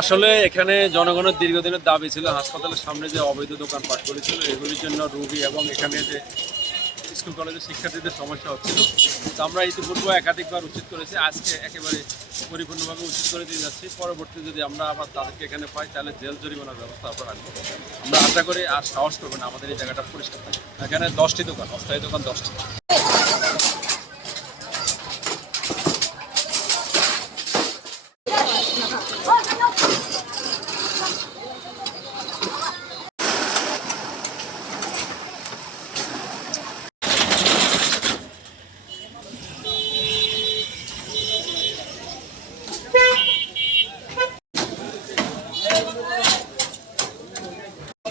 আসলে এখানে জনগণের দীর্ঘদিনের দাবি ছিল হাসপাতালের সামনে যে অবৈধ দোকান পাট করেছিল, এগুলির জন্য রোগী এবং এখানে যে স্কুল কলেজের শিক্ষার্থীদের সমস্যা হচ্ছিল। তো আমরা ইতিপূর্বে একাধিকবার উচিত করেছি, আজকে একেবারে পরিপূর্ণভাবে উচিত করে দিয়ে যাচ্ছি। পরবর্তী যদি আমরা আবার তাদেরকে এখানে পাই, তাহলে জেল জরিমানার ব্যবস্থা আমরা রাখব আমরা আশা করি আর সাহস করবেন আমাদের এই জায়গাটা পরিষ্কার থাকে এখানে দশটি দোকান, অস্থায়ী দোকান দশটি।